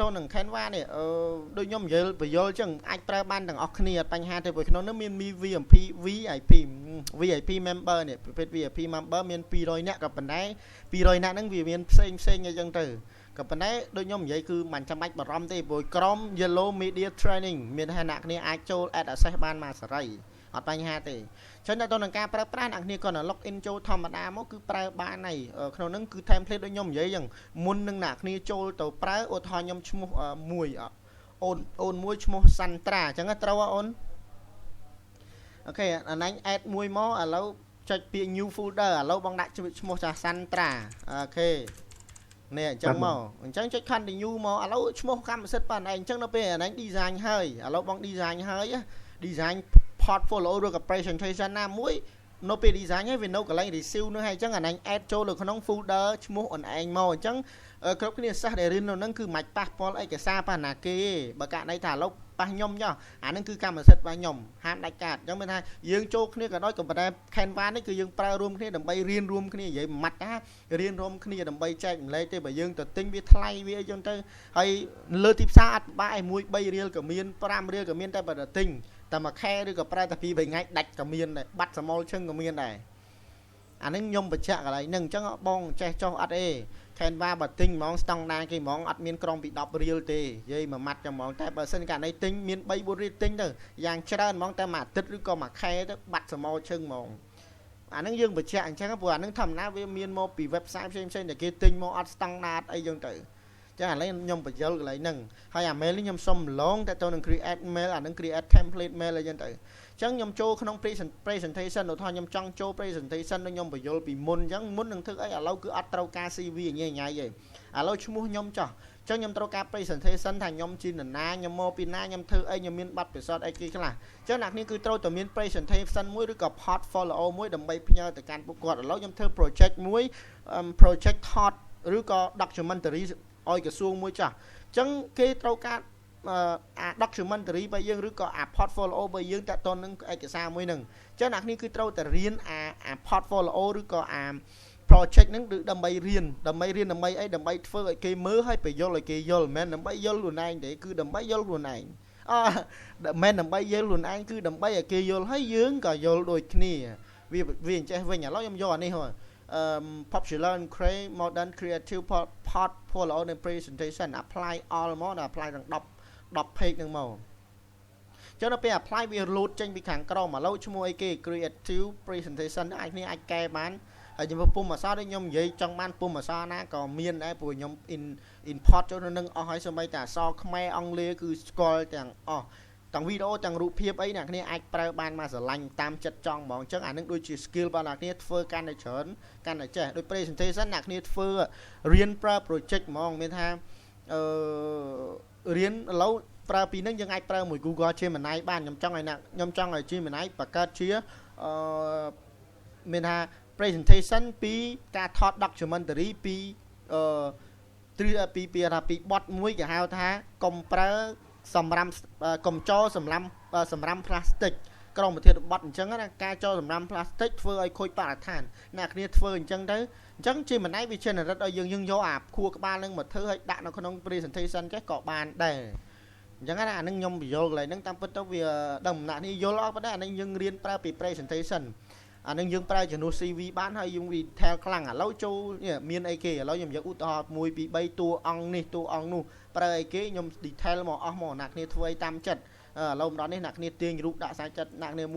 តូននឹង Canva នេះដូចខ្ញុំនិយាយបញ្យល់ចឹងអាចប្រើបានទាំងអស់គ្នាបញ្ហាទេព្រោះក្នុងនោះមាន VIP member នេះប្រភេទ VIP member មាន200នាក់ក៏ប៉ុន្តែ200នាក់ហ្នឹងវាមានផ្សេងអីចឹងទៅក៏ប៉ុន្តែដូចខ្ញុំនិយាយគឺមិនចាំបាច់បារម្ភទេព្រោះក្រុម Yellow Media Training មានថាអ្នកគ្នាអាចចូល add access បានមួយសេរីអត់បញ្ហាទេចឹងតែតើនឹងការប្រើប្រាស់អ្នកគ្នាគាត់ log in ចូលធម្មតាមកគឺប្រើបានហើយក្នុងហ្នឹងគឺ template ដូចខ្ញុំនិយាយចឹងមុននឹងអ្នកគ្នាចូលទៅប្រើឧទាហរណ៍ខ្ញុំឈ្មោះមួយអូនមួយឈ្មោះ Santra ចឹងត្រូវអូនអូខេអាណាញ់ add មួយមកឥឡូវចុចពាក្យ new folder ឥឡូវបងដាក់ឈ្មោះចា Santra អូខេនេះអញ្ចឹងមកអញ្ចឹងចុច continue មកឥឡូវឈ្មោះកម្មសិទ្ធិប៉ុណ្ណេះអញ្ចឹងដល់ពេលអាណាញ់ design ហើយឥឡូវបង design ហើយ design portfolio ឬក៏ presentation ណាមួយនៅពេល design ហើយវានៅកន្លែង receive នោះហើយអញ្ចឹងអាណាញ់ add ចូលនៅក្នុង folder ឈ្មោះអូនឯងមកអញ្ចឹងគ្រប់គ្នាសិស្សដែលរៀននៅហ្នឹងគឺមិនប៉ះពាល់ឯកសារប៉ះណាគេបើករណីថាឥឡូវប៉ះខ្ញុំចុះអាហ្នឹងគឺកម្មសិទ្ធិរបស់ខ្ញុំហាមដាច់កាត់អញ្ចឹងមានថាយើងចូលគ្នាក៏ដោយក៏ប៉ុន្តែ Canva នេះគឺយើងប្រើរួមគ្នាដើម្បីរៀនរួមគ្នានិយាយមួយម៉ាត់ថារៀនរួមគ្នាដើម្បីចែកម្លែកទេបើយើងទៅទិញវាថ្លៃវាអីចឹងទៅហើយលើទីផ្សារអត់បាក់ឯ1 3រៀលក៏មាន5រៀលក៏មានតែបើទៅទិញតែមួយខែឬក៏ប្រើតែ2 3ថ្ងៃដាច់ក៏មានដែរបាត់សមលឈឹងក៏មានដែរអានេះខ្ញុំបញ្ជាក់កន្លែងហ្នឹងអញ្ចឹងបងចេះចុះអត់ទេ Canva បើទិញហ្មងស្តង់ដារគេហ្មងអត់មានក្រំពី10រៀលទេនិយាយមួយម៉ាត់ចឹងហ្មងតែបើសិនករណីទិញមាន3 4រៀលទិញទៅយ៉ាងច្រើនហ្មងតែមួយអាទិត្យឬក៏មួយខែទៅបាត់សមលឈឹងហ្មងអាហ្នឹងយើងបញ្ជាក់អញ្ចឹងព្រោះអាហ្នឹងធម្មតាវាមានមកពី website ផ្សេងតែគេទិញមកអត់ស្តង់ដារអីចឹងទៅចឹងឥឡូវខ្ញុំបញ្យល់កន្លែងហ្នឹងហើយអា mail នេះខ្ញុំសុំឡងតែទៅនឹង create mail អាហ្នឹង create template mail អីចឹងទៅចឹងខ្ញុំចូលក្នុង presentation ឧទាហរណ៍ខ្ញុំចង់ចូល presentation ដូចខ្ញុំបញ្យល់ពីមុនចឹងមុននឹងធ្វើអីឥឡូវគឺអត់ត្រូវការ CV ញ៉ៃទេឥឡូវឈ្មោះខ្ញុំចោះចឹងខ្ញុំត្រូវការ presentation ថាខ្ញុំជានរណាខ្ញុំមកពីណាខ្ញុំធ្វើអីខ្ញុំមានបទពិសោធន៍អីគេខ្លះចឹងអ្នកនេះគឺត្រូវតែមាន presentation មួយឬក៏ portfolio មួយដើម្បីផ្ញើទៅកាន់ពួកគាត់ឥឡូវខ្ញុំធ្វើ project មួយ project thought ឬក៏ documentary ឲ្យក្រសួងមួយចាស់អញ្ចឹងគេត្រូវការអា documentary របស់យើងឬក៏អា portfolio របស់យើងតទៅនឹងឯកសារមួយហ្នឹងអញ្ចឹងអ្នកនេះគឺត្រូវតែរៀនអា portfolio ឬក៏អា project ហ្នឹងដើម្បីរៀនដើម្បីអីដើម្បីធ្វើឲ្យគេមើលឲ្យបញ្យល់ឲ្យគេយល់មិនមែនដើម្បីយល់ខ្លួនឯងទេគឺដើម្បីយល់ខ្លួនឯងមិនមែនដើម្បីយល់ខ្លួនឯងគឺដើម្បីឲ្យគេយល់ហើយយើងក៏យល់ដូចគ្នាវាអញ្ចេះវិញឥឡូវខ្ញុំយកអានេះហ៎popular and create modern creative portfolio and presentation apply all មកដល់ apply ទាំង10 page ហ្នឹងមកចឹងដល់ពេល apply វា load ចេញពីខាងក្រោមឥឡូវឈ្មោះអីគេ creative presentation អាចគ្នាអាចកែបានហើយចំពោះពុម្ពអក្សរដូចខ្ញុំនិយាយចង់បានពុម្ពអក្សរណាក៏មានដែរព្រោះខ្ញុំ import ចូលនៅនឹងអស់ហើយសូម្បីតែអក្សរខ្មែរអង់គ្លេសគឺស្គាល់ទាំងអស់ទាំងវីដេអូទាំងរូបភាពអីអ្នកគ្នាអាចប្រើបានមកស្រឡាញ់តាមចិត្តចង់ហ្មងអញ្ចឹងអានឹងដូចជា skill របស់អ្នកគ្នាធ្វើកាន់តែច្រើនកាន់តែចេះដូច presentation អ្នកគ្នាធ្វើរៀនប្រើ project ហ្មងមានថារៀនឥឡូវប្រើពីហ្នឹងយើងអាចប្រើមួយ Google Gemini បានខ្ញុំចង់ឲ្យ Gemini បង្កើតជាមានថា presentation ពីការថត documentary ពីពីបទមួយគេហៅថាកុំប្រើសម្រាប់កុំចោលសម្រាប់ផ្លាស្ទិកក្រុមប្រធានបទអញ្ចឹងណាការចោលសម្រាប់ផ្លាស្ទិកធ្វើឲ្យខូចបរិស្ថានអ្នកគ្នាធ្វើអញ្ចឹងទៅអញ្ចឹងជាមិនឯងវា generate ឲ្យយើងយកអាខួរក្បាលនឹងមកធ្វើឲ្យដាក់នៅក្នុង presentation ចេះក៏បានដែរអញ្ចឹងណាអានឹងខ្ញុំបញ្យល់កន្លែងហ្នឹងតាមពិតទៅវាដឹងម្នាក់នេះយល់អត់ប៉ុន្តែអានឹងយើងរៀនប្រើពី presentation អានឹងយើងប្រើជំនួស CV បានហើយយើង detail ខ្លាំងឥឡូវចូលមានអីគេឥឡូវខ្ញុំយកឧទាហរណ៍1 2 3តួអង្គនេះតួអង្គនោះប្រើអីគេខ្ញុំ detail មកអស់មកអ្នកគ្នាធ្វើឲ្យតាមចិត្តឥឡូវម្ដងនេះអ្នកគ្នាទាញរូបដាក់ខ្សែចិត្តអ្នកគ្នា1 2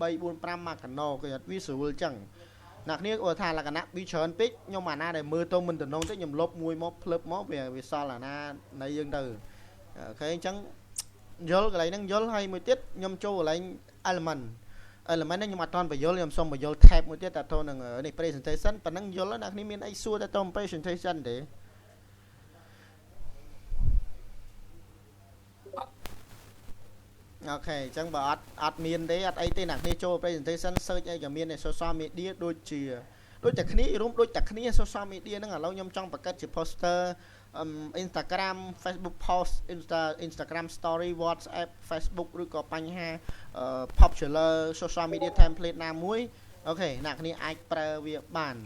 3 4 5មកកណោគេអត់វាស្រួលចឹងអ្នកគ្នាអូថាលក្ខណៈវាច្រើនពេកខ្ញុំអាណាដែលមើលទៅមិនតំណងទេខ្ញុំលុបមួយមកភ្លឹបមកវាសល់អាណានៃយើងទៅអូខេអញ្ចឹងយល់កន្លែងហ្នឹងយល់ហើយមួយទៀតខ្ញុំចូលកន្លែង element នេះខ្ញុំអត់ទាន់បញ្យល់ខ្ញុំសុំបញ្យល់ tab មួយទៀតតទៅនឹងនេះ presentation ប៉ុណ្ណឹងយល់អ្នកគ្នាមានអីសួរតទៅ presentation ទេអូខេអញ្ចឹងបើអត់មានទេអត់អីទេអ្នកគ្នាចូល presentation search អីក៏មាន social media ដូចតែគ្នារួមដូចតែគ្នា social media ហ្នឹងឥឡូវខ្ញុំចង់បង្កើតជា poster Instagram Facebook post Instagram story WhatsApp Facebook ឬក៏បញ្ហា popular social media template ណាមួយអូខេអ្នកគ្នាអាចប្រើវាបាន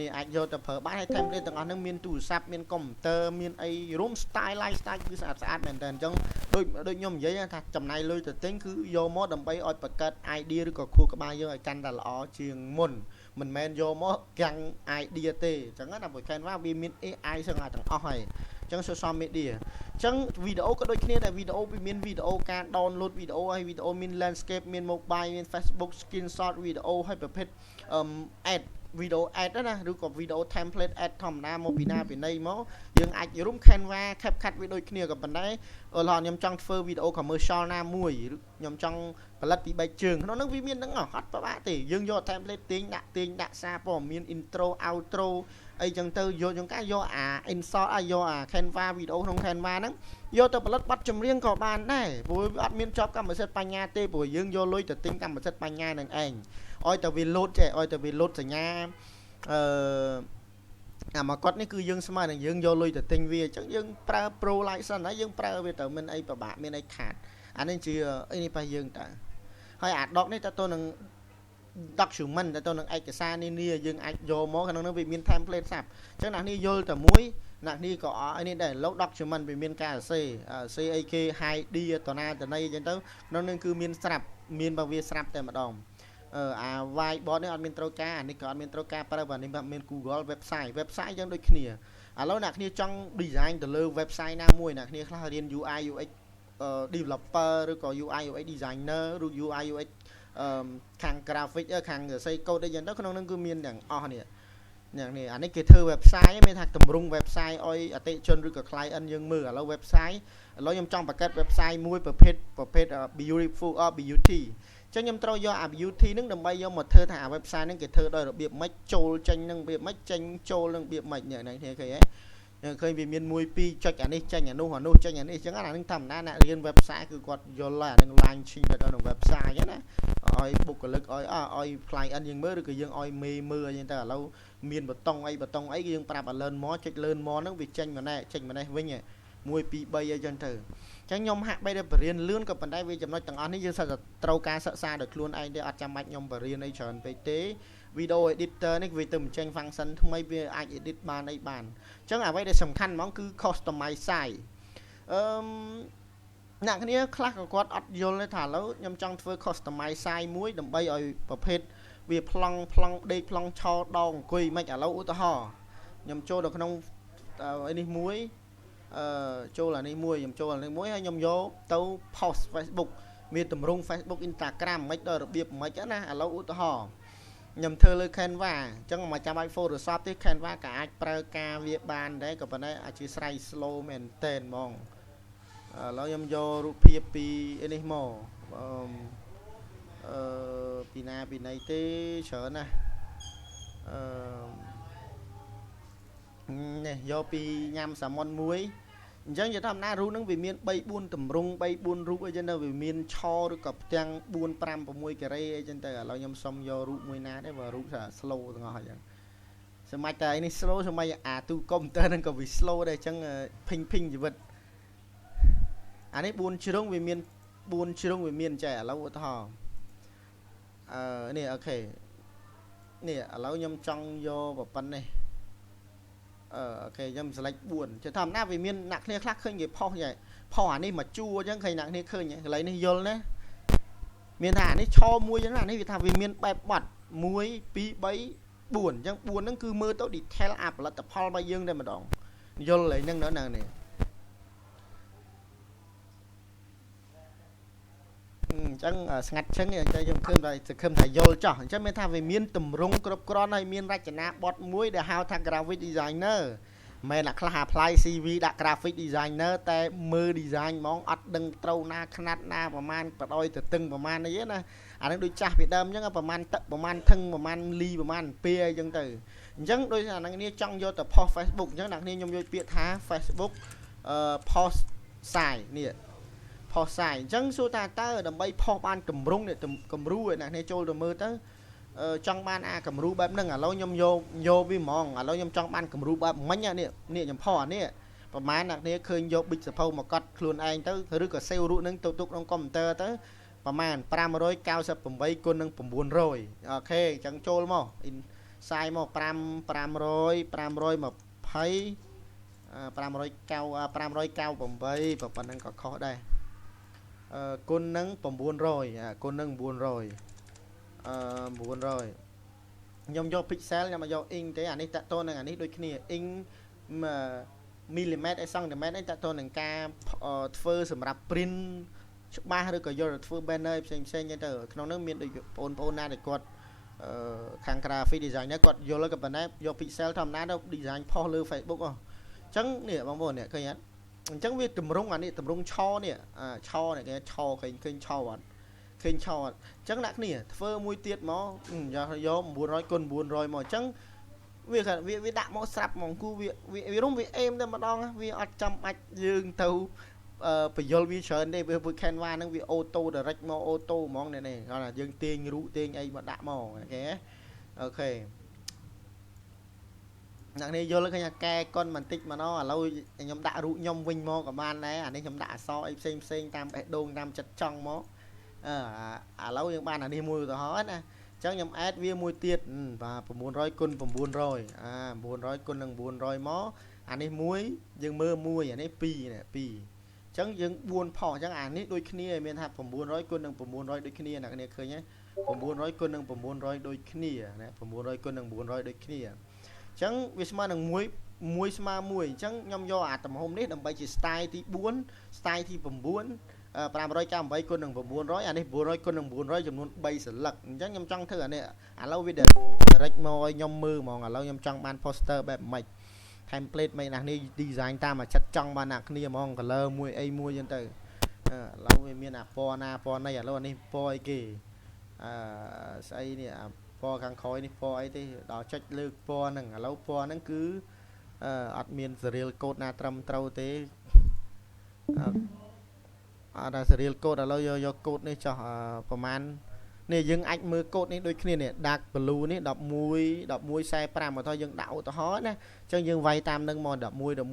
នេះអាចយកទៅប្រើបានហើយ template ទាំងអស់ហ្នឹងមានទូរស័ព្ទមានកុំព្យូទ័រមានអី room style lifestyle គឺស្អាតមែនតើអញ្ចឹងដូចខ្ញុំនិយាយថាចំណាយលុយទៅទិញគឺយកមកដើម្បីឲ្យបង្កើត idea ឬក៏ខួរក្បាលយើងឲ្យកាន់តែល្អជាងមុនមិនមែនយកមកកាំង idea ទេអញ្ចឹងណាបើ Canva វាមាន AI សឹងតែទាំងអស់ហើយអញ្ចឹង social media អញ្ចឹងវីដេអូក៏ដូចគ្នាតែវីដេអូវាមានវីដេអូការ download វីដេអូហើយវីដេអូមាន landscape មាន mobile មាន Facebook screenshot វីដេអូហើយប្រភេទad វីដេអូ ad ណាឬក៏វីដេអូ template ad ធម្មតាមកពីណាពីណីមកយើងអាចរួម Canva CapCut វាដូចគ្នាក៏ប៉ុន្តែឧទាហរណ៍ខ្ញុំចង់ធ្វើវីដេអូ commercial ណាមួយខ្ញុំចង់ផលិតពីបែកជើងក្នុងនោះវាមានហ្នឹងអត់ប្របាក់ទេយើងយក template ទាញដាក់សារព័ត៌មាន intro outro អីចឹងទៅយកចង្ការយកអា insert យកអា Canva វីដេអូក្នុង Canva ហ្នឹងយកទៅផលិតបទចម្រៀងក៏បានដែរព្រោះអត់មានជាប់កម្មសិទ្ធិបញ្ញាទេព្រោះយើងយកលុយទៅទិញកម្មសិទ្ធិបញ្ញានឹងឯងឲ្យតែវា load ចេះឲ្យតែវា load សញ្ញាអាមកគាត់នេះគឺយើងស្មើនឹងយើងយកលុយទៅទិញវាអញ្ចឹងយើងប្រើ pro license ហើយយើងប្រើវាទៅមានអីពិបាកមានអីខាតអានេះជាអីនេះប៉ះយើងតើហើយអា doc នេះទៅនឹង document ទៅនឹងឯកសារនានាយើងអាចយកមកក្នុងនោះវាមាន template សាប់អញ្ចឹងអ្នកនេះយល់តែមួយអ្នកនេះក៏អនេះដែរ log document វាមានការសរសេរ CAK ID តណាតណីអញ្ចឹងទៅក្នុងនោះគឺមានស្រាប់មានបើវាស្រាប់តែម្ដងអា whiteboard នេះអត់មានត្រូវការអានេះក៏អត់មានត្រូវការប្រើបើនេះមាន Google website យ៉ាងដូចគ្នាឥឡូវអ្នកគ្នាចង់ design ទៅលើ website ណាមួយអ្នកគ្នាខ្លះរៀន UI UX developer ឬក៏ UI UX designer ឬ UI UX ខាង graphic ខាងសរសេរ code អីចឹងទៅក្នុងនឹងគឺមានទាំងអស់នេះអានេះគេធ្វើ website មានថាតម្រង់ website ឲ្យអតិជនឬក៏ client យើងមើលឥឡូវ website ឥឡូវខ្ញុំចង់បង្កើត website មួយប្រភេទ beautiful beauty ចឹងខ្ញុំត្រូវយកអា beauty ហ្នឹងដើម្បីយកមកធ្វើថា website ហ្នឹងគេធ្វើដោយរបៀបម៉េចចូលចេញនឹងរបៀបម៉េចចេញចូលនឹងរបៀបម៉េចនេះឃើញហ៎ឃើញវាមាន1 2ចុចអានេះចេញអានោះចេញអានេះអញ្ចឹងអាហ្នឹងធម្មតាអ្នករៀន website គឺគាត់យល់ហើយអាហ្នឹង launching ទៅក្នុង website ហ្នឹងណាឲ្យបុគ្គលិកឲ្យ client យើងមើលឬក៏យើងឲ្យមេមើលអញ្ចឹងទៅឥឡូវមានបតុងអីគឺយើងប្រាប់ឲ្យ learn more ចុច learn more ហ្នឹងវាចេញម្នេះវិញ1 2 3អីចឹងទៅអញ្ចឹងខ្ញុំហាក់បីតែបរៀនលឿនក៏ប៉ុន្តែវាចំណុចទាំងអស់នេះយើងសិតតែត្រូវការសិក្សាដោយខ្លួនឯងទេអត់ចាំបាច់ខ្ញុំបរៀនអីច្រើនពេកទេ video editor នេះវាទៅបញ្ចេញ function ថ្មីវាអាច edit បានអីបានអញ្ចឹងអ្វីដែលសំខាន់ហ្មងគឺ customize site អ្នកគ្នាខ្លះក៏គាត់អត់យល់ទេថាឥឡូវខ្ញុំចង់ធ្វើ customize site មួយដើម្បីឲ្យប្រភេទវាប្លង់ដេកប្លង់ឆោដងអង្គុយមិនឥឡូវឧទាហរណ៍ខ្ញុំចូលទៅក្នុងនេះមួយចូលអានេះមួយខ្ញុំចូលអានេះមួយហើយខ្ញុំយកទៅ post Facebook មានតម្រង់ Facebook Instagram មិនដល់របៀបមិនណាឥឡូវឧទាហរណ៍ខ្ញុំធ្វើលើ Canva អញ្ចឹងមិនចាំបាច់ Photoshop ទេ Canva ក៏អាចប្រើការវាបានដែរក៏ប៉ុន្តែអធិស្ឋាន slow មែនតើហ្មងឥឡូវខ្ញុំយករូបភាពពីនេះមកពីណាពីណីទេច្រើនណាស់នេះយកពីញ៉ាំសាម៉ុនមួយអញ្ចឹងជាធម្មតារូបហ្នឹងវាមាន 3 4 តម្រង់ 3 4 រូបអីចឹងទៅវាមានឆឬក៏ផ្ទាំង4 5 6ការ៉េអីចឹងទៅឥឡូវខ្ញុំសុំយករូបមួយណាទេបើរូបថា slow ទាំងអស់អញ្ចឹងសម័យតែនេះ slow សម័យអាទូកុំព្យូទ័រហ្នឹងក៏វា slow ដែរអញ្ចឹងភីងជីវិតអានេះ4ជ្រុងវាមាន4ជ្រុងវាមានចេះឥឡូវឧទាហរណ៍នេះអូខេនេះឥឡូវខ្ញុំចង់យកប៉ុណ្ណេះអូខេខ្ញុំ select 4ជាធម្មតាវាមានអ្នកគ្នាខ្លះឃើញគេផុសយ៉ាងផុសអានេះមកជួអញ្ចឹងឃើញអ្នកគ្នាឃើញកន្លែងនេះយល់ណាមានថាអានេះឆមួយអញ្ចឹងអានេះវាថាវាមានបែបបត់1 2 3 4អញ្ចឹង4ហ្នឹងគឺមើលទៅ detail អាផលិតផលរបស់យើងតែម្ដងយល់ហើយហ្នឹងនៅនេះអញ្ចឹងស្ងាត់ឈឹងអញ្ចឹងខ្ញុំឃើញតែសង្ឃឹមថាយល់ចោះអញ្ចឹងមានថាវាមានតម្រង់គ្រប់គ្រាន់ហើយមានរចនាបថមួយដែលហៅថា graphic designer មិនអ្នកខ្លះ apply CV ដាក់ graphic designer តែមើល design ហ្មងអត់ដឹងត្រូវណាຂ្នាត់ណាប្រមាណបដ ாய் ទៅតឹងប្រមាណអីណាអានឹងដូចចាស់ពីដើមអញ្ចឹងប្រមាណទឹកប្រមាណថឹងប្រមាណលីប្រមាណពេលអីចឹងទៅអញ្ចឹងដូចអានឹងនេះចង់យកទៅ post Facebook អញ្ចឹងអ្នកខ្ញុំយកពាក្យថា Facebook post site នេះpost site អញ្ចឹងសួរថាតើដើម្បីផុសបានតម្រង់នេះគំរូឲ្យអ្នកនេះចូលទៅមើលទៅចង់បានអាគំរូបែបហ្នឹងឥឡូវខ្ញុំយកវាហ្មងឥឡូវខ្ញុំចង់បានគំរូបែបមិញនេះខ្ញុំផុសអានេះប្រហែលអ្នកនេះឃើញយកប៊ិចសភៅមកកត់ខ្លួនឯងទៅឬក៏សេវរូបហ្នឹងទៅទុកក្នុងកុំព្យូទ័រទៅប្រហែល598គុណនឹង900អូខេអញ្ចឹងចូលមក size មក5 500 520 598ប៉ុណ្ណឹងក៏ខុសដែរគុណនឹង900គុណនឹង900 900ខ្ញុំយក pixel ខ្ញុំមកយក ink ទេអានេះតាក់ទងនឹងអានេះដូចគ្នា ink millimeter ឯ centimeter ឯតាក់ទងនឹងការធ្វើសម្រាប់ print ច្បាស់ឬក៏យកទៅធ្វើ banner ផ្សេងៗចឹងទៅក្នុងនោះមានដូចបងប្អូនណាដែលគាត់ខាង graphic designer គាត់យល់ក៏ប៉ុន្តែយក pixel ធម្មតាទៅ design post លើ Facebook អញ្ចឹងនេះបងប្អូននេះឃើញអត់អញ្ចឹងវាតម្រង់អានេះតម្រង់ឆនេះឆនេះគេឆឃើញឆអត់ឃើញឆអត់អញ្ចឹងអ្នកគ្នាធ្វើមួយទៀតមកយក900គុណ900មកអញ្ចឹងវាដាក់មកស្រាប់ហ្មងគូវារុំវាអេមតែម្ដងវាអត់ចាំបាច់យើងទៅបញ្យល់វាច្រើនទេវា Canva ហ្នឹងវា auto direct មក auto ហ្មងនេះគាត់ថាយើងទាញរូបទាញអីមកដាក់មកគេអូខេអ្នកនេះយល់ឃើញកែកុនបន្តិចមកណឥឡូវខ្ញុំដាក់រូបខ្ញុំវិញមកក៏បានដែរអានេះខ្ញុំដាក់អក្សរអីផ្សេងតាមបេះដូងតាមចិត្តចង់មកឥឡូវយើងបានអានេះមួយឧទាហរណ៍ណាអញ្ចឹងខ្ញុំអេតវាមួយទៀតបាទ900គុណ900 900គុណនឹង900មកអានេះមួយយើងមើលមួយអានេះ2នេះ2អញ្ចឹងយើង4ផុសអញ្ចឹងអានេះដូចគ្នាមានថា900គុណនឹង900ដូចគ្នាអ្នកគ្នាឃើញទេ900គុណនឹង900ដូចគ្នាណា900គុណនឹង900ដូចគ្នាអញ្ចឹងវាស្មើនឹង1ស្មើ1អញ្ចឹងខ្ញុំយកអាទំហំនេះដើម្បីជា style ទី4 style ទី9 598គុណនឹង900អានេះ900គុណនឹង900ចំនួន3សន្លឹកអញ្ចឹងខ្ញុំចង់ធ្វើអានេះឥឡូវវា direct មកឲ្យខ្ញុំមើលហ្មងឥឡូវខ្ញុំចង់បាន poster បែបម៉េច template mấy nèនេះ design តាមមកចិត្តចង់បានអ្នកគ្នាហ្មង color មួយអីមួយចឹងទៅឥឡូវវាមានអាពណ៌ណាពណ៌ណីឥឡូវនេះពណ៌អីគេស្អីនេះអាពណ៌ខាងក្រោយនេះពណ៌អីទេដល់ចុចលើពណ៌ហ្នឹងឥឡូវពណ៌ហ្នឹងគឺអត់មាន serial code ណាត្រឹមត្រូវទេអត់ serial code ឥឡូវយក code នេះចោះប្រហែលនេះយើងអាចមើលកូដនេះដូចគ្នានេះ dark blue នេះ1145មកទៅយើងដាក់ឧទាហរណ៍ណាអញ្ចឹងយើងវាយតាមនឹងមក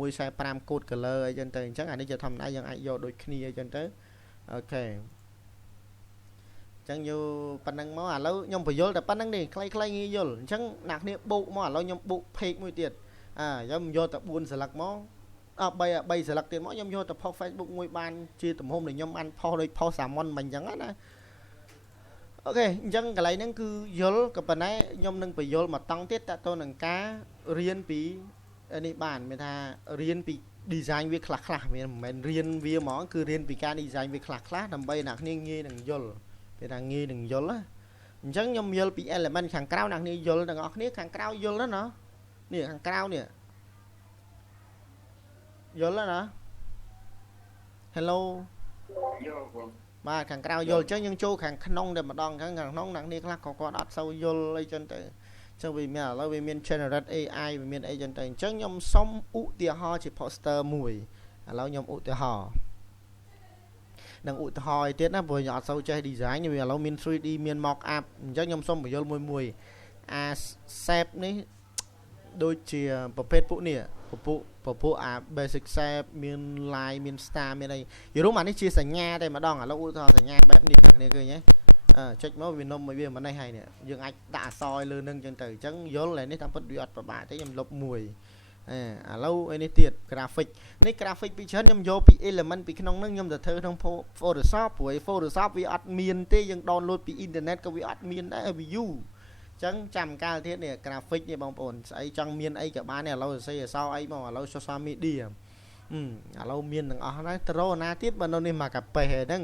1145កូដ color អីចឹងទៅអញ្ចឹងអានេះជាធម្មតាយើងអាចយកដូចគ្នាអីចឹងទៅអូខេអញ្ចឹងយកប៉ុណ្ណឹងមកឥឡូវខ្ញុំបញ្យល់តែប៉ុណ្ណឹងទេខ្លីៗងាយយល់អញ្ចឹងអ្នកគ្នាបូកមកឥឡូវខ្ញុំបូក page មួយទៀតខ្ញុំយកតែ4ស្លឹកមក3ស្លឹកទៀតមកខ្ញុំយកទៅផុស Facebook មួយបានជាទំហំដែលខ្ញុំបានផុសដូចផុស salmon មិនអញ្ចឹងណាអូខេអញ្ចឹងកន្លែងហ្នឹងគឺយល់ក៏ប៉ុន្តែខ្ញុំនឹងបញ្យល់មកតង់ទៀតតទៅនឹងការរៀនពីនេះបានមានថារៀនពី design វាខ្លះមានមិនមែនរៀនវាហ្មងគឺរៀនពីការ design វាខ្លះដើម្បីអ្នកគ្នាងាយនឹងយល់ពេលថាងាយនឹងយល់ណាអញ្ចឹងខ្ញុំយល់ពី element ខាងក្រៅអ្នកគ្នាយល់ទាំងអស់គ្នាខាងក្រៅយល់ណានេះខាងក្រៅនេះយល់ណា Hello យល់បងបាទខាងក្រៅយល់អញ្ចឹងយើងចូលខាងក្នុងតែម្ដងខាងក្នុងអ្នកនេះខ្លះក៏គាត់អត់សូវយល់អីចឹងទៅអញ្ចឹងវាមានឥឡូវវាមាន generate AI វាមានអីចឹងទៅអញ្ចឹងខ្ញុំសុំឧទាហរណ៍ជា poster មួយឥឡូវខ្ញុំឧទាហរណ៍នឹងឧទាហរណ៍ទៀតណាព្រោះខ្ញុំអត់សូវចេះ design វាឥឡូវមាន 3D មាន mock up អញ្ចឹងខ្ញុំសុំបញ្យល់មួយអា shape នេះដូចជាប្រភេទពួកនេះពពួកអា basic shape មាន line មាន star មានអីយល់អានេះជាសញ្ញាតែម្ដងឥឡូវឧទាហរណ៍សញ្ញាបែបនេះអ្នកគ្នាឃើញទេចុចមកវានំវាមិននេះហើយនេះយើងអាចដាក់អក្សរលើនឹងអញ្ចឹងទៅអញ្ចឹងយល់តែនេះតាមពិតវាអត់ប្របាក់ទេខ្ញុំលុបមួយឥឡូវឯនេះទៀត graphic នេះ graphic ពីច្រើនខ្ញុំយកពី element ពីក្នុងនឹងខ្ញុំទៅធ្វើក្នុង Photoshop ព្រោះ Photoshop វាអត់មានទេយើង download ពី internet ក៏វាអត់មានដែរ viewចឹងចាំកាលទៀតនេះ graphic នេះបងប្អូនស្អីចង់មានអីក៏បានដែរឥឡូវសរសេរអក្សរអីមកឥឡូវ social media ឥឡូវមានទាំងអស់ហ្នឹងទៅរកណាទៀតបើនៅនេះមកកាប៉េហ្នឹង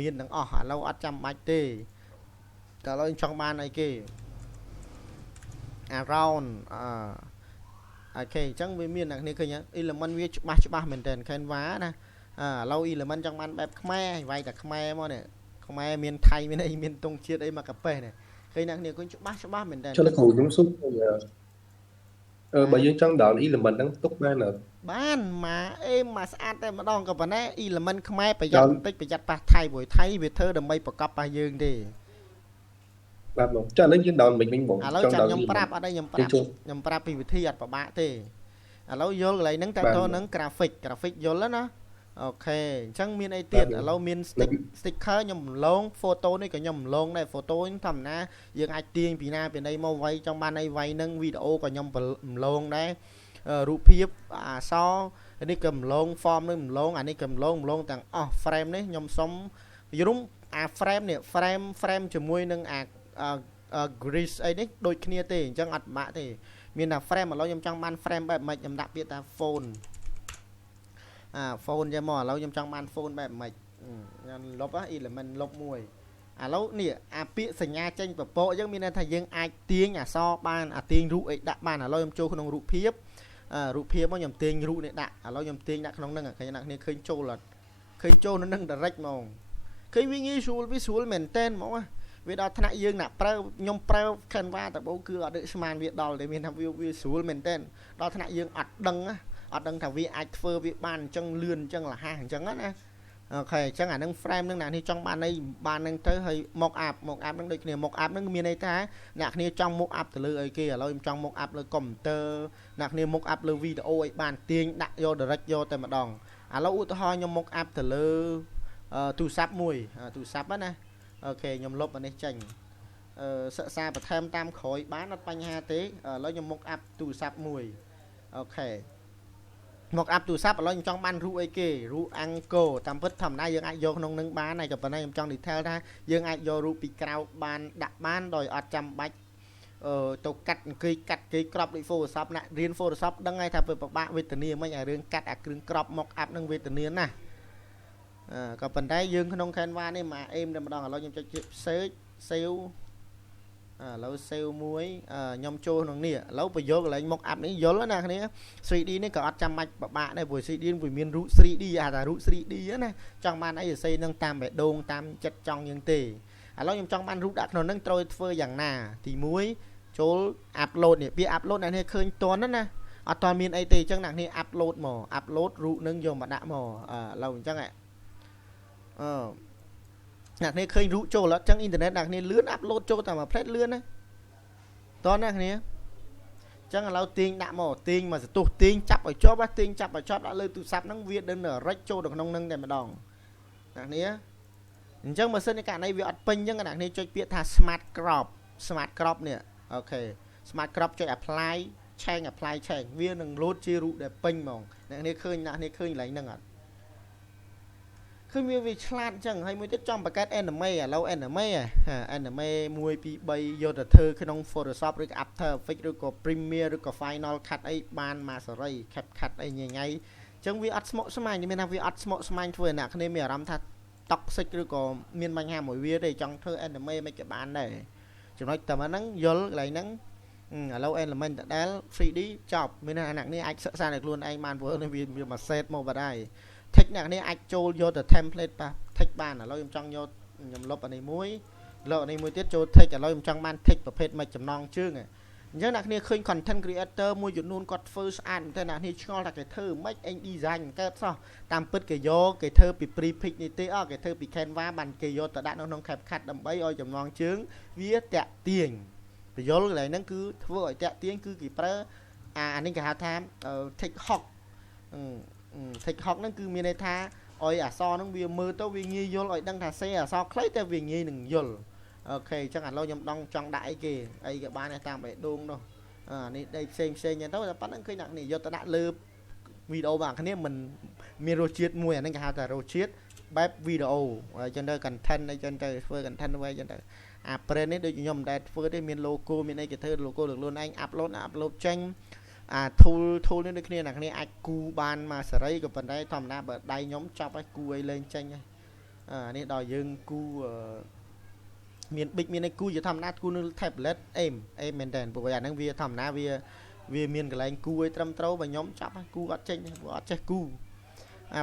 មានទាំងអស់ឥឡូវអត់ចាំបាច់ទេតែឥឡូវចង់បានអីគេ around អូខេអញ្ចឹងវាមានអ្នកគ្នាឃើញ element វាច្បាស់មែនតើ Canva ណាឥឡូវ element ចង់បានបែបខ្មែរវាយតែខ្មែរមកនេះខ្មែរមានថៃមានអីមានទង់ជាតិអីមកកាប៉េនេះឃើញអ្នកគ្នាឃើញច្បាស់មែនតើចុះលោកគ្រូខ្ញុំសុំបើយើងចង់ដល់ element ហ្នឹងទុកបានអត់បានមកអេមកស្អាតតែម្ដងក៏ប៉ុន្តែ element ខ្មែរប្រយ័ត្នបន្តិចប្រយ័ត្នប៉ះថៃព្រោះថៃវាធ្វើដើម្បីប្រកបប៉ះយើងទេបាទបងចាឥឡូវយើងដល់មិនវិញបងឥឡូវចាំខ្ញុំប្រាប់អត់ទេខ្ញុំប្រាប់ពីវិធីអត់ប្របាក់ទេឥឡូវយល់កន្លែងហ្នឹងតើតើនឹង graphic យល់ណា អូខេអញ្ចឹងមានអីទៀតឥឡូវមាន sticker ខ្ញុំរំលង photo នេះក៏ខ្ញុំរំលងដែរ photo នេះធម្មតាយើងអាចទាញពីណាពីណីមកវាយចង់បានអីវាយនឹងវីដេអូក៏ខ្ញុំរំលងដែររូបភាពអក្សរនេះក៏រំលង form នេះរំលងអានេះក៏រំលងទាំងអស់ frame នេះខ្ញុំសុំយរុំអា frame នេះ frame ជាមួយនឹងអា grease អីនេះដូចគ្នាទេអញ្ចឹងអត់បាក់ទេមានតែ frame ឥឡូវខ្ញុំចង់បាន frame បែបម៉េចខ្ញុំដាក់ពាក្យថា phone phone ចេះមកឥឡូវខ្ញុំចង់បាន phone បែបម៉េចខ្ញុំលុប element លុបមួយឥឡូវនេះអាពាក្យសញ្ញាចេញពពកយើងមានន័យថាយើងអាចទាញអក្សរបានអាទាញរូបអីដាក់បានឥឡូវខ្ញុំចូលក្នុងរូបភាពមកខ្ញុំទាញរូបនេះដាក់ឥឡូវខ្ញុំទាញដាក់ក្នុងហ្នឹងឃើញអ្នកគ្នាឃើញចូលអត់ឃើញចូលនៅនឹង direct ហ្មងឃើញវាងាយស្រួលមែនតើហ្មងវាដល់ថ្នាក់យើងណាប្រើខ្ញុំប្រើ Canva តបោគឺអត់ដឹកស្មានវាដល់តែមានថាវាស្រួលមែនតើដល់ថ្នាក់យើងអត់ដឹងថាវាអាចធ្វើវាបានអញ្ចឹងលឿនអញ្ចឹងលះអញ្ចឹងណាអូខេអញ្ចឹងអានឹង frame នឹងអ្នកនេះចង់បានអីបាននឹងទៅហើយ mock up នឹងដូចគ្នា mock up នឹងមានន័យថាអ្នកគ្នាចង់ mock up ទៅលើអីគេឥឡូវខ្ញុំចង់ mock up លើ computer អ្នកគ្នា mock up លើ video អីបានទាញដាក់យក direct យកតែម្ដងឥឡូវឧទាហរណ៍ខ្ញុំ mock up ទៅលើទូរស័ព្ទមួយទូរស័ព្ទណាអូខេខ្ញុំលុបអានេះចេញសិក្សាបន្ថែមតាមក្រោយបានអត់បញ្ហាទេឥឡូវខ្ញុំ mock up ទូរស័ព្ទមួយអូខេmock up ទូរស័ព្ទឥឡូវខ្ញុំចង់បានរូបអីគេរូបអង្គរតាមពិតធម្មតាយើងអាចយកក្នុងនឹងបានហើយក៏ប៉ុន្តែខ្ញុំចង់ detail ថាយើងអាចយករូបពីក្រៅបានដាក់បានដោយអត់ចាំបាច់ទៅកាត់អង្គុយកាត់គេក្របដូច Photoshop ណារៀន Photoshop ដឹងហើយថាវាពិបាកវេទនាមិនឲ្យរឿងកាត់អាគ្រឿងក្រប mock up នឹងវេទនាណាក៏ប៉ុន្តែយើងក្នុង Canva នេះមកអេមតែម្ដងឥឡូវខ្ញុំចុច search save ឥឡូវ save មួយខ្ញុំចូលក្នុងនេះឥឡូវបញ្យកកន្លែង mock up នេះយល់ណាគ្នា 3D នេះក៏អត់ចាំបាច់ពិបាកដែរព្រោះ 3D វាមានរូប 3D ថារូប 3D ណាចង់បានអីសរសេរនឹងតាមបេះដូងតាមចិត្តចង់យើងទេឥឡូវខ្ញុំចង់បានរូបដាក់ក្នុងហ្នឹងត្រូវធ្វើយ៉ាងណាទី1ចូល upload នេះពាក្យ upload អ្នកនេះឃើញតន់ណាអត់តមានអីទេអញ្ចឹងអ្នកនេះ upload មក upload រូបនឹងយកមកដាក់មកឥឡូវអញ្ចឹងអ្នកនេះឃើញរូបចូលអត់ចឹងអ៊ីនធឺណិតអ្នកនេះលឿន upload ចូលតាមមួយផ្លេតលឿនណាតោះអ្នកនេះចឹងឥឡូវទាញដាក់មកទាញមកសន្ទុះទាញចាប់ឲ្យជាប់ទាញចាប់ឲ្យជាប់ដាក់លើទូរស័ព្ទហ្នឹងវាដឹងរិចចូលទៅក្នុងហ្នឹងតែម្ដងអ្នកនេះអញ្ចឹងបើសិនជាករណីវាអត់ពេញអញ្ចឹងអ្នកនេះចុចពាក្យថា smart crop នេះអូខេ smart crop ចុច apply change វានឹង load ជារូបដែលពេញហ្មងអ្នកនេះឃើញកន្លែងហ្នឹងអត់ឃើញវាឆ្លាតអញ្ចឹងហើយមួយទៀតចំបង្កើត anime ឥឡូវ anime 1 2 3យកទៅធ្វើក្នុង Photoshop ឬ After Effects ឬក៏ Premiere ឬក៏ Final Cut អីបានមកសេរី CapCut អីញ៉ៃអញ្ចឹងវាអត់ស្មុគស្មាញមានថាវាអត់ស្មុគស្មាញធ្វើអ្នកគ្នាមានអារម្មណ៍ថា toxic ឬក៏មានបញ្ហាមួយវាទេចង់ធ្វើ anime មិនក៏បានដែរចំណុចតែហ្នឹងយល់កន្លែងហ្នឹងឥឡូវ element ដដែល 3D ចប់មានថាអ្នកនេះអាចសិក្សានៅខ្លួនឯងបានព្រោះវាមក set មកបាត់ហើយtext អ្នកនេះអាចចូលយកទៅ template ប៉ះ text បានឥឡូវខ្ញុំចង់យកខ្ញុំលុបអានេះមួយលុបអានេះមួយទៀតចូល text ឥឡូវខ្ញុំចង់បាន text ប្រភេទមួយចំណងជើងអញ្ចឹងអ្នកនេះឃើញ content creator មួយចំនួនគាត់ធ្វើស្អាតតែអ្នកនេះឆ្ងល់ថាគេធ្វើមិនអេ design កើតសោះតាមពិតគេយកគេធ្វើពី pre-pick នេះទេគេធ្វើពី Canva បានគេយកទៅដាក់នៅក្នុង CapCut ដើម្បីឲ្យចំណងជើងវាតាក់ទាញបញ្យល់កន្លែងហ្នឹងគឺធ្វើឲ្យតាក់ទាញគឺគេប្រើអានេះគេហៅថា TikTok TikTok ហ្នឹងគឺមានន័យថាឲ្យអក្សរហ្នឹងវាមើលទៅវាងាយយល់ឲ្យដឹងថាសេអក្សរខ្លីតែវាងាយនឹងយល់អូខេអញ្ចឹងឥឡូវខ្ញុំចង់ដាក់អីគេបានតាមបេះដូងនោះនេះដីផ្សេងទៅតែប៉ុណ្្នឹងឃើញដាក់នេះយកទៅដាក់លើវីដេអូបងគ្នាមិនមានរសជាតិមួយអាហ្នឹងគេហៅថារសជាតិបែបវីដេអូអញ្ចឹងទៅ content អីចឹងទៅធ្វើ content វិញអញ្ចឹងទៅអា brand នេះដូចខ្ញុំមិនដែលធ្វើទេមាន logo មានអីគេធ្វើ logo លើខ្លួនឯង upload ចេញtool នេះដូចគ្នាអ្នកគ្នាអាចគូបានមកសេរីក៏ប៉ុន្តែធម្មតាបើដៃខ្ញុំចាប់ឲ្យគូឲ្យលេងចេញហើយនេះដល់យើងគូមានប៊ិចមានអីគូជាធម្មតាគូនៅ tablet អេមមែនតើព្រោះអាហ្នឹងវាធម្មតាវាមានកន្លែងគូឲ្យត្រឹមត្រូវបើខ្ញុំចាប់ឲ្យគូអត់ចេញព្រោះអត់ចេះគូ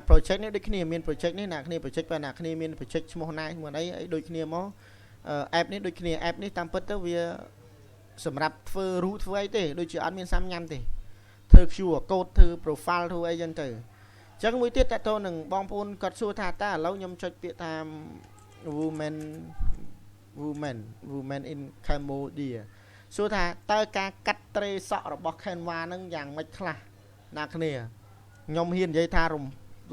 project នេះដូចគ្នាមាន project នេះអ្នកគ្នា project បើអ្នកគ្នាមាន project ឈ្មោះណាឈ្មោះអីដូចគ្នាមក app នេះដូចគ្នា app នេះតាមពិតទៅវាសម្រាប់ធ្វើរូបធ្វើអីទេដូចជាអត់មានសាំញ៉ាំទេធ្វើ QR code ធ្វើ profile ធ្វើអីចឹងទៅអញ្ចឹងមួយទៀតតើតើនឹងបងប្អូនគាត់សួរថាតើឥឡូវខ្ញុំចុចពាក្យថា woman in Cambodia សួរថាតើការកាត់ត្រេសក់របស់ Canva ហ្នឹងយ៉ាងម៉េចខ្លះអ្នកគ្នាខ្ញុំហ៊ាននិយាយថា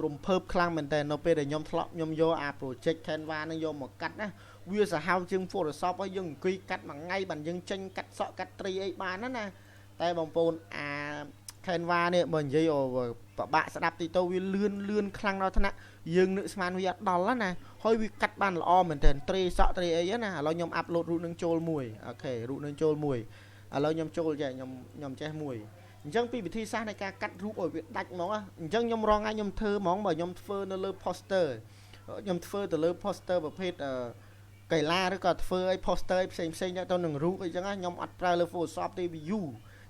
រំភើបខ្លាំងមែនតើនៅពេលដែលខ្ញុំធ្លាប់ខ្ញុំយកអា project Canva នឹងយកមកកាត់ណាវាសាហាវជាង Photoshop ហើយយើងអង្គុយកាត់មួយថ្ងៃបានយើងចេញកាត់សក់កាត់ត្រីអីបានណាតែបងប្អូនអា Canva នេះបើនិយាយពិបាកស្ដាប់ទីទៅវាលឿនខ្លាំងដល់ថ្នាក់យើងនឹកស្មានវាអត់ដល់ណាហើយវាកាត់បានល្អមែនតើត្រីសក់ត្រីអីណាឥឡូវខ្ញុំអាប់ឡូតរូបនឹងចូលមួយអូខេរូបនឹងចូលមួយឥឡូវខ្ញុំចូលចេះខ្ញុំចេះមួយអញ្ចឹងពីវិធីសាស្ត្រនៃការកាត់រូបឲ្យវាដាច់ហ្មងអញ្ចឹងខ្ញុំរងឲ្យខ្ញុំធ្វើហ្មងបើខ្ញុំធ្វើនៅលើ poster ខ្ញុំធ្វើទៅលើ poster ប្រភេទកីឡាឬក៏ធ្វើឲ្យ poster ផ្សេងទៅនឹងរូបអីចឹងខ្ញុំអត់ប្រើលើ Photoshop ទេ view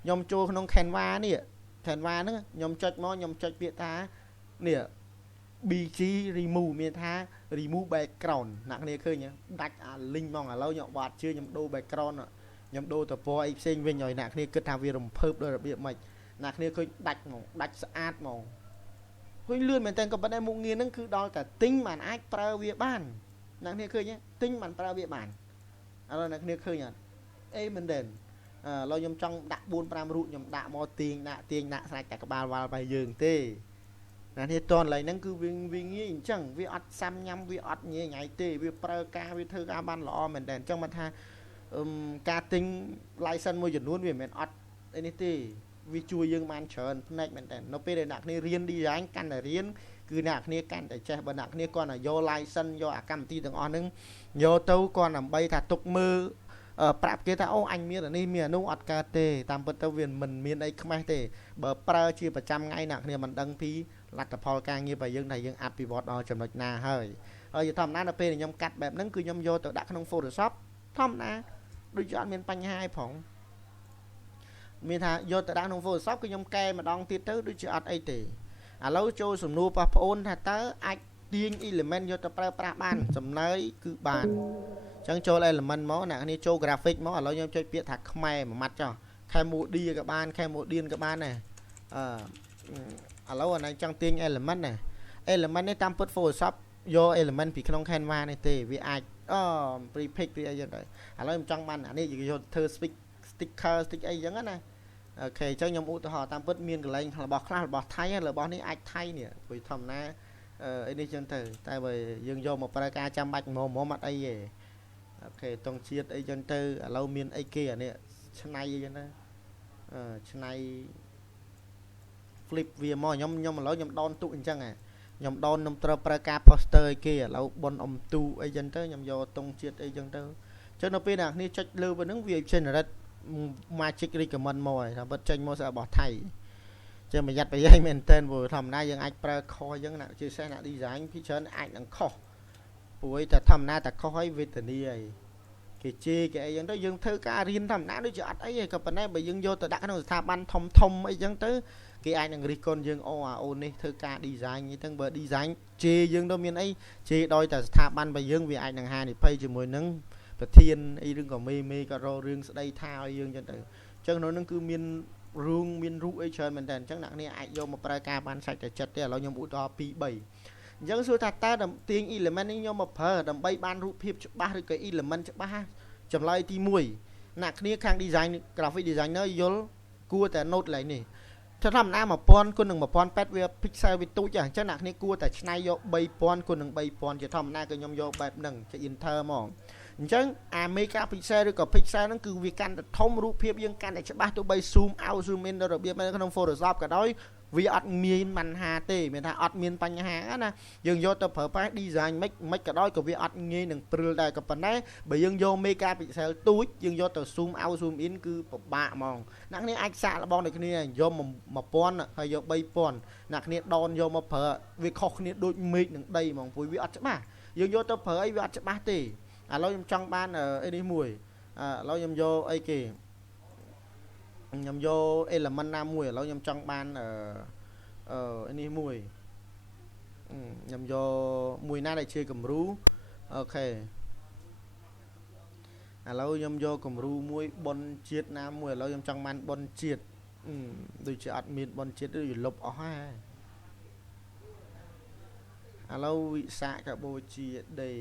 ខ្ញុំចូលក្នុង Canva នេះ Canva ហ្នឹងខ្ញុំចុចមកខ្ញុំចុចពាក្យថានេះ BG remove មានថា remove background អ្នកគ្នាឃើញដាច់អា link ហ្មងឥឡូវខ្ញុំបាត់ជឿខ្ញុំដូរ background ខ្ញុំដូរទៅពណ៌អីផ្សេងវិញឲ្យអ្នកគ្នាគិតថាវារំភើបដោយរបៀបម៉េចអ្នកគ្នាឃើញដាច់ហ្មងដាច់ស្អាតហ្មងឃើញលឿនមែនតើក៏ប៉ុន្តែមុខងារហ្នឹងគឺដល់តែទិញបានអាចប្រើវាបានអ្នកគ្នាឃើញទិញបានប្រើវាបានឥឡូវអ្នកគ្នាឃើញអត់អេមែនតើឥឡូវខ្ញុំចង់ដាក់ 4-5 រូបខ្ញុំដាក់មកទាញដាក់ស្រេចតែក្បាលវល់បែរយើងទេណានេះតនឡើយហ្នឹងគឺវាងាយអញ្ចឹងវាអត់សាំញ៉ាំវាអត់ញ៉ៃញ៉ៃទេវាប្រើការវាធ្វើការបានល្អមែនតើអញ្ចឹងមកថាការទិញ license មួយចំនួនវាមិនមែនអត់អីនេះទេវាជួយយើងបានច្រើនផ្នែកមែនតើនៅពេលដែលអ្នកគ្នារៀន design កាន់តែរៀនគឺអ្នកគ្នាកាន់តែចេះបើអ្នកគ្នាគាត់តែយក license យកអាកម្មវិធីទាំងអស់ហ្នឹងយកទៅគាត់ដើម្បីថាទុកមើលប្រាប់គេថាអូអញមានអានេះមានអានោះអត់កើតទេតាមពិតទៅវាមិនមានអីខ្មាស់ទេបើប្រើជាប្រចាំថ្ងៃអ្នកគ្នាមិនដឹងពីលទ្ធផលការងាររបស់យើងថាយើងអភិវឌ្ឍដល់ចំណុចណាហើយធម្មតានៅពេលខ្ញុំកាត់បែបហ្នឹងគឺខ្ញុំយកទៅដាក់ក្នុង Photoshop ធម្មតាដូចជាអត់មានបញ្ហាអីផងមានថាយកទៅដាក់ក្នុង Photoshop គឺខ្ញុំកែម្ដងទៀតទៅដូចជាអត់អីទេឥឡូវចូលសំណួរប៉ះប្អូនថាតើអាចទាញ element យកទៅប្រើប្រាស់បានសំណើយគឺបានអញ្ចឹងចូល element មកអ្នកគ្នាចូល graphic មកឥឡូវខ្ញុំចុចពាក្យថាខ្មែរមួយម៉ាត់ចុះ Cambodia ក៏បាន Cambodian ក៏បានដែរឥឡូវអានេះចង់ទាញ element ណា element នេះតាមពិត Photoshop យក element ពីក្នុង Canva នេះទេវាអាចpre-pick ពីអីចឹងទៅឥឡូវខ្ញុំចង់បានអានេះយកធ្វើ sticker អីចឹងណាអូខេអញ្ចឹងខ្ញុំឧទាហរណ៍តាមពិតមានកន្លែងរបស់ខ្លះរបស់ថៃរបស់នេះអាចថៃនេះព្រោះធម្មតាអីនេះចឹងទៅតែបើយើងយកមកប្រើការចាំបាច់ហ្មងអត់អីទេអូខេតង់ជាតិអីចឹងទៅឥឡូវមានអីគេអានេះឆ្នៃអីចឹងទៅឆ្នៃ flip វាមកខ្ញុំឥឡូវខ្ញុំដនទុកអញ្ចឹងខ្ញុំដនខ្ញុំត្រូវប្រើការ poster ឲ្យគេឥឡូវបនអំទូអីចឹងទៅខ្ញុំយកតង់ជាតិអីចឹងទៅអញ្ចឹងនៅពេលអ្នកគ្នាចុចលើវានឹងវា generate magic recommend មកហើយថាបិទចេញមកស្អាតរបស់ថៃចឹងប្រយ័ត្នប្រយែងមែនតើព្រោះធម្មតាយើងអាចប្រើខុសអញ្ចឹងណាជាពិសេសអ្នក design ពីច្រើនអាចនឹងខុសព្រោះតែធម្មតាតែខុសឲ្យវេទនាហើយគេជេរគេអីចឹងទៅយើងធ្វើការរៀនធម្មតាដូចជាអត់អីទេក៏ប៉ុន្តែបើយើងយកទៅដាក់ក្នុងស្ថាប័នធំអីចឹងទៅគេអាចនឹងរិះគន់យើងអូនេះធ្វើការ design អីហ្នឹងបើ design ជេរយើងទៅមានអីជេរដោយតែស្ថាប័នរបស់យើងវាអាចនឹងហានិភ័យជាមួយនឹងប្រធានអីរឿងក៏មេក៏រករឿងស្ដីថាឲ្យយើងចឹងទៅអញ្ចឹងនោះនឹងគឺមានរឿងមានរូបអីច្រើនមែនតើអញ្ចឹងអ្នកនេះអាចយកមកប្រើការបានសាច់តែចិត្តទេឥឡូវខ្ញុំឧទាហរណ៍ 2-3 អញ្ចឹងសួរថាតើទាញ element នេះខ្ញុំមកប្រើដើម្បីបានរូបភាពច្បាស់ឬក៏ element ច្បាស់ចម្លើយទី1អ្នកគ្នាខាង design graphic designer យល់គួរតែ note ឡើងនេះធម្មតា1000គុណនឹង1080វា pixel វាទូចអញ្ចឹងអ្នកគ្នាគួរតែឆ្នៃយក3000គុណនឹង3000ជាធម្មតាគឺខ្ញុំយកបែបហ្នឹងជា inter ហ្មងអញ្ចឹងអា mega pixel ឬក៏ pixel ហ្នឹងគឺវាកាន់តែធំរូបភាពយើងកាន់តែច្បាស់ទោះបី zoom out zoom in ដល់របៀបនៅក្នុង Photoshop ក៏ដោយវាអត់មានបញ្ហាទេមានថាអត់មានបញ្ហាណាយើងយកទៅប្រើប្រាស់ design មិនក៏ដោយក៏វាអត់ងាយនឹងព្រិលដែរក៏ប៉ុន្តែបើយើងយក mega pixel ទូចយើងយកទៅ zoom out zoom in គឺពិបាកហ្មងអ្នកគ្នាអាចសាកល្បងដូចគ្នាយក1000ហើយយក3000អ្នកគ្នាដនយកមកប្រើវាខុសគ្នាដូចមេឃនឹងដីហ្មងព្រោះវាអត់ច្បាស់យើងយកទៅប្រើអីវាអត់ច្បាស់ទេឥឡូវខ្ញុំចង់បានអីនេះមួយឥឡូវខ្ញុំយកអីគេខ្ញុំយក element ណាមួយឥឡូវខ្ញុំចង់បាននេះមួយខ្ញុំយកមួយណាដែលជាគំរូអូខេឥឡូវខ្ញុំយកគំរូមួយប៉ុនជាតិណាមួយឥឡូវខ្ញុំចង់បានប៉ុនជាតិដូចជាអត់មានប៉ុនជាតិឬលុបអស់ហើយឥឡូវវិសាខបូជាដេ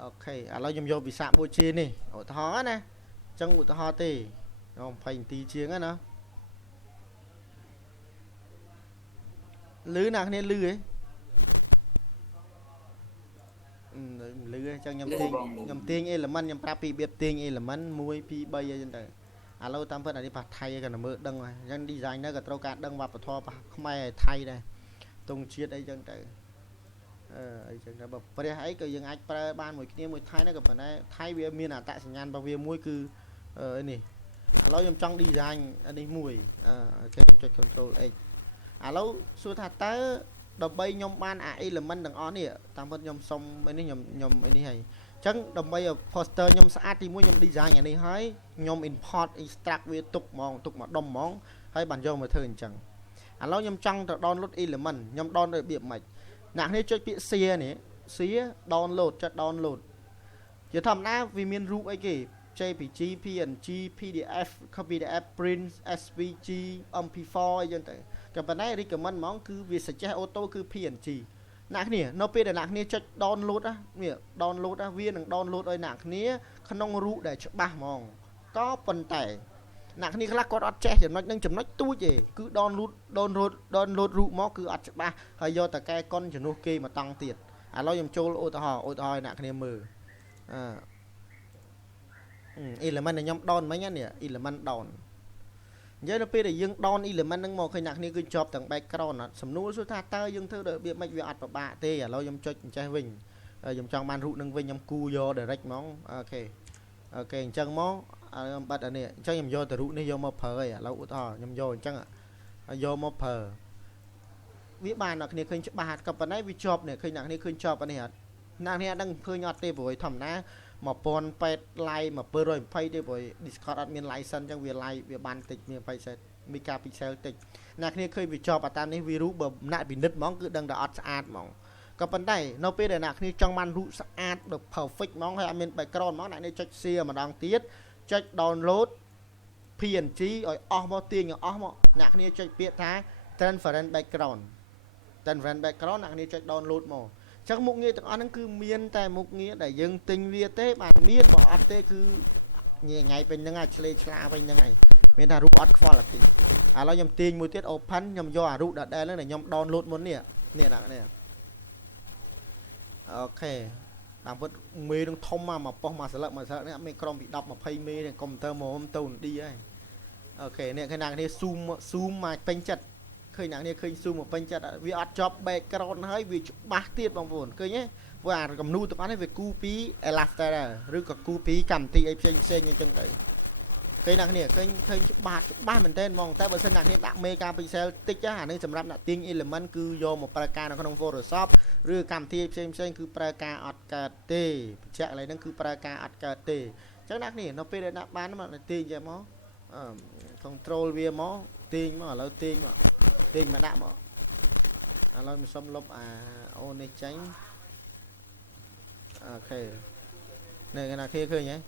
អូខេឥឡូវខ្ញុំយកវិសាខបូជានេះឧទាហរណ៍ណាអញ្ចឹងឧទាហរណ៍ទេ20នាទីជាងណាលឺអ្នកគ្នាលឺហ៎ លឺចឹងខ្ញុំទាញ element ខ្ញុំប្រាប់ពីរបៀបទាញ element 1 2 3អីចឹងទៅឥឡូវតាមពិតអានេះប៉ះថៃក៏មើលដឹងហើយអញ្ចឹង designer ក៏ត្រូវការដឹងវប្បធម៌ប៉ះខ្មែរថៃដែរទង់ជាតិអីចឹងទៅអីចឹងទៅបើព្រះអីក៏យើងអាចប្រើបានមួយគ្នាមួយថៃហ្នឹងក៏ប៉ុន្តែថៃវាមានអត្តសញ្ញាណរបស់វាមួយគឺនេះឥឡូវខ្ញុំចង់ design អានេះមួយគេចុច control x ឥឡូវសួរថាតើដើម្បីខ្ញុំបានអា element ទាំងអស់នេះតាមពិតខ្ញុំសុំនេះខ្ញុំអីនេះហើយអញ្ចឹងដើម្បី poster ខ្ញុំស្អាតទីមួយខ្ញុំ design អានេះហើយខ្ញុំ import extract វាទុកហ្មងទុកមកដុំហ្មងហើយបានយកមកធ្វើអញ្ចឹងឥឡូវខ្ញុំចង់ទៅ download element ខ្ញុំ download របៀបម៉េចអ្នកនេះចុចពាក្យ share នេះ share download ចុច download ជាធម្មតាវាមានរូបអីគេ JPG PNG PDF PDF print SVG MP4 អីចឹងទៅក៏ប៉ុន្តែ recommend ហ្មងគឺវា suggest auto គឺ PNG អ្នកគ្នានៅពេលដែលអ្នកគ្នាចុច download វា download វានឹង download ឲ្យអ្នកគ្នាក្នុងរូបដែលច្បាស់ហ្មងក៏ប៉ុន្តែអ្នកគ្នាខ្លះគាត់អត់ចេះចំណុចនឹងចំណុចទូចទេគឺ download រូបមកគឺអត់ច្បាស់ហើយយកតែកែកុនជំនួសគេមកតង់ទៀតឥឡូវខ្ញុំចូលឧទាហរណ៍ឲ្យអ្នកគ្នាមើលelement ដែលខ្ញុំ down មិញនេះ element down និយាយទៅពេលដែលយើង down element ហ្នឹងមកឃើញអ្នកគ្នាគឺជាប់ទាំង background អត់សំណួរសួរថាតើយើងធ្វើរបៀបម៉េចវាអត់ពិបាកទេឥឡូវខ្ញុំចុចអញ្ចេះវិញខ្ញុំចង់បានរូបហ្នឹងវិញខ្ញុំគូយក direct ហ្មងអូខេអញ្ចឹងមកខ្ញុំបាត់អានេះអញ្ចឹងខ្ញុំយកទៅរូបនេះយកមកប្រើហើយឥឡូវឧទាហរណ៍ខ្ញុំយកអញ្ចឹងយកមកប្រើវាបានអ្នកគ្នាឃើញច្បាស់ក៏ប៉ុន្តែវាជាប់នេះឃើញអ្នកគ្នាឃើញជាប់អានេះអត់អ្នកគ្នាដឹងឃើញអត់ទេព្រោះធម្មតា1080 like 720ទេព្រោះ Discord អត់មាន license អញ្ចឹងវា like វាបានតិចមាន20 megapixel តិចអ្នកគ្នាឃើញវាជាប់តាមនេះវារូបបើណាក់ពិនិត្យហ្មងគឺដឹងតែអត់ស្អាតហ្មងក៏ប៉ុន្តែនៅពេលដែលអ្នកគ្នាចង់បានរូបស្អាតដល់ perfect ហ្មងហើយអត់មាន background ហ្មងអ្នកនេះចុច share ម្ដងទៀតចុច download PNG ឲ្យអស់មកទាញឲ្យអស់មកអ្នកគ្នាចុចពាក្យថា transparent background អ្នកគ្នាចុច download មកចឹងមុខងារទាំងអស់ហ្នឹងគឺមានតែមុខងារដែលយើងទិញវាទេបានមានបើអត់ទេគឺញ៉ៃថ្ងៃពេញហ្នឹងអាចឆ្លេឆ្លាវិញហ្នឹងហើយមានថារូបអត់ quality ឥឡូវខ្ញុំទាញមួយទៀត open ខ្ញុំយកអារូបដែលហ្នឹងខ្ញុំ download មុននេះនេះអូខេតាមពិតមេនឹងធំមកប៉ុសមកស្លឹកនេះអត់មានក្រុមពី10 20មេទេកុំព្យូទ័រមកទៅឌីហើយអូខេនេះឃើញអ្នកគ្នា zoom មកពេញចិត្តឃើញអ្នកគ្នាឃើញ zoom មកពេញចិត្តវាអត់ជាប់ background ហើយវាច្បាស់ទៀតបងប្អូនឃើញទេព្រោះអាគំនូទាំងអស់នេះវាគូពី Illustrator ឬក៏គូពីកម្មវិធីអីផ្សេងអញ្ចឹងទៅឃើញអ្នកគ្នាឃើញច្បាស់មែនទែនហ្មងតែបើសិនអ្នកគ្នាដាក់ megapixel តិចអានេះសម្រាប់អ្នកទាញ element គឺយកមកប្រើការនៅក្នុង Photoshop ឬកម្មវិធីផ្សេងគឺប្រើការអត់កើតទេបញ្ជាក់ឥឡូវហ្នឹងគឺប្រើការអត់កើតទេអញ្ចឹងអ្នកគ្នានៅពេលដែលដាក់បានមកទាញចេះមកcontrol វាមកទាញមកឥឡូវទាញមកដាក់មកឥឡូវខ្ញុំសុំលុបអូននេះចេញអូខេនេះគេណាគេឃើញហ៎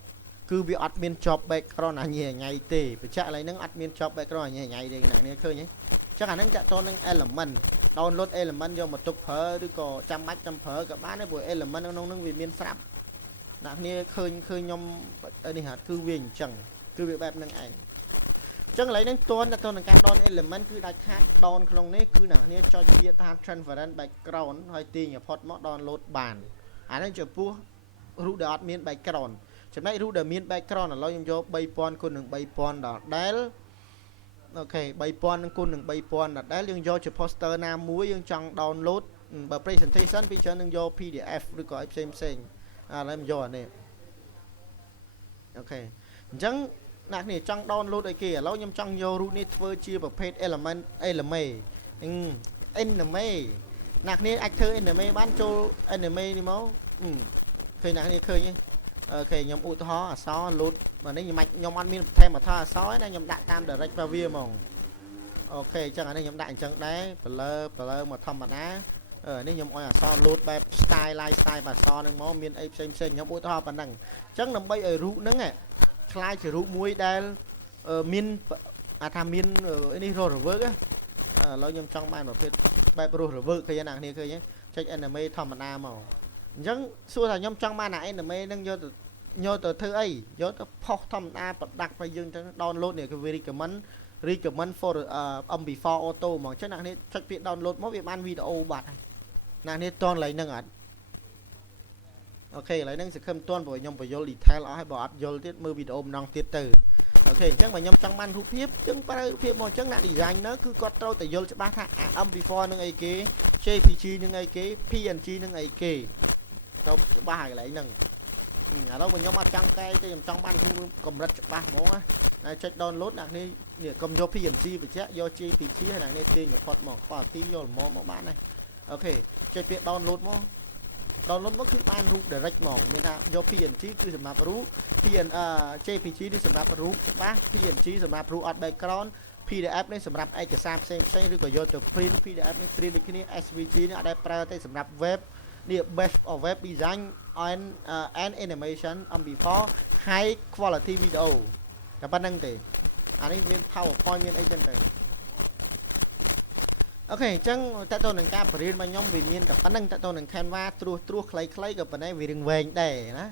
គឺវាអត់មាន job background ញ៉ៃថ្ងៃទេបញ្ជាក់ឥឡូវហ្នឹងអត់មាន job background ញ៉ៃថ្ងៃទេអ្នកនេះឃើញហ៎អញ្ចឹងអាហ្នឹងចាក់តនឹង element download element យកមកទុកប្រើឬក៏ចាំបាច់ចាំប្រើក៏បានដែរព្រោះ element ក្នុងហ្នឹងវាមានស្រាប់អ្នកគ្នាឃើញខ្ញុំនេះហាត់គឺវាអញ្ចឹងគឺវាបែបហ្នឹងឯងអញ្ចឹងឥឡូវហ្នឹងតួននឹងការ down element គឺដាច់ខាត down ក្នុងនេះគឺអ្នកគ្នាចុចពាក្យថា transparent background ហើយទាញ import មក download បានអាហ្នឹងចំពោះរូបដែលអត់មាន background ចំណែករូបដែលមាន background ឥឡូវខ្ញុំយក3000គុណនឹង3000ដល់ដែលអូខេ3000គុណនឹង3000ដល់ដែលយើងយកជា poster ណាមួយយើងចង់ download បើ presentation ពីច្រើននឹងយក PDF ឬក៏ឲ្យផ្សេងឥឡូវខ្ញុំយកអានេះអូខេអញ្ចឹងអ្នកនេះចង់ download ឲ្យគេឥឡូវខ្ញុំចង់យករូបនេះធ្វើជាប្រភេទ element anime អ្នកនេះអាចធ្វើ anime បានចូល anime នេះមកឃើញអ្នកនេះឃើញទេអូខេខ្ញុំឧទាហរណ៍អក្សរ load បើនេះខ្ញុំអត់មានបន្ថែមអក្សរទេណាខ្ញុំដាក់តាម direct របស់វាហ្មងអូខេអញ្ចឹងអានេះខ្ញុំដាក់អញ្ចឹងដែរ blur មកធម្មតានេះខ្ញុំឲ្យអក្សរ load បែប style បើអក្សរនឹងមកមានអីផ្សេងខ្ញុំឧទាហរណ៍ប៉ុណ្ណឹងអញ្ចឹងដើម្បីឲ្យរូបហ្នឹងคล้ายជារូបមួយដែលមានថាមាននេះរស់រវើកឥឡូវខ្ញុំចង់បានប្រភេទបែបរស់រវើកឃើញអ្នកគ្នាឃើញទេចុច anime ធម្មតាមកអញ្ចឹងសួរថាខ្ញុំចង់បានអា anime ហ្នឹងយកទៅធ្វើអីយកទៅផុសធម្មតាប្រដាក់ឲ្យយើងទៅ download នេះគឺ recommend for MP4 auto ហ្មងអញ្ចឹងអ្នកនេះចុចពាក្យ download មកវាបានវីដេអូបាត់ហើយអ្នកនេះតនឡើយហ្នឹងអត់ អូខេឥឡូវហ្នឹងសង្ឃឹមទាន់ព្រោះខ្ញុំបញ្យល់ detail អស់ហើយបើអត់យល់ទៀតមើលវីដេអូម្ដងទៀតទៅអូខេអញ្ចឹងបើខ្ញុំចង់បានរូបភាពអញ្ចឹងប្រើរូបភាពមកអញ្ចឹងអ្នក designer គឺគាត់ត្រូវតែយល់ច្បាស់ថា MP4 នឹងអីគេ JPG នឹងអីគេ PNG នឹងអីគេត្រូវច្បាស់ហើយកន្លែងហ្នឹងឥឡូវខ្ញុំអត់ចង់កែទេខ្ញុំចង់បានកម្រិតច្បាស់ហ្មងណាចុច download អ្នកនេះកុំយក PNG បញ្ជាក់យក JPG ហើយអ្នកនេះទាញ report មក quality យកល្មមមកបានហើយអូខេចុចពាក្យ download មក download មកគឺបានរូប direct ហ្មងមានថាយក PNG គឺសម្រាប់រូប JPG នេះសម្រាប់រូបច្បាស់ PNG សម្រាប់រូបអត់ background PDF នេះសម្រាប់ឯកសារផ្សេងៗឬក៏យកទៅ print PDF នេះ print ដូចគ្នា SVG នេះអត់ដែលប្រើទេសម្រាប់ web នេះ best of web design and animation MP4 high quality video តែប៉ុណ្្នឹងទេអានេះមាន PowerPoint មានអីចឹងទៅអូខេអញ្ចឹងតើតើនឹងការបរៀនរបស់ខ្ញុំវាមានតែប៉ុណ្្នឹងតើតើនឹង Canva ត្រួសខ្លីៗក៏ប៉ុន្តែវារឿងវែងដែរណា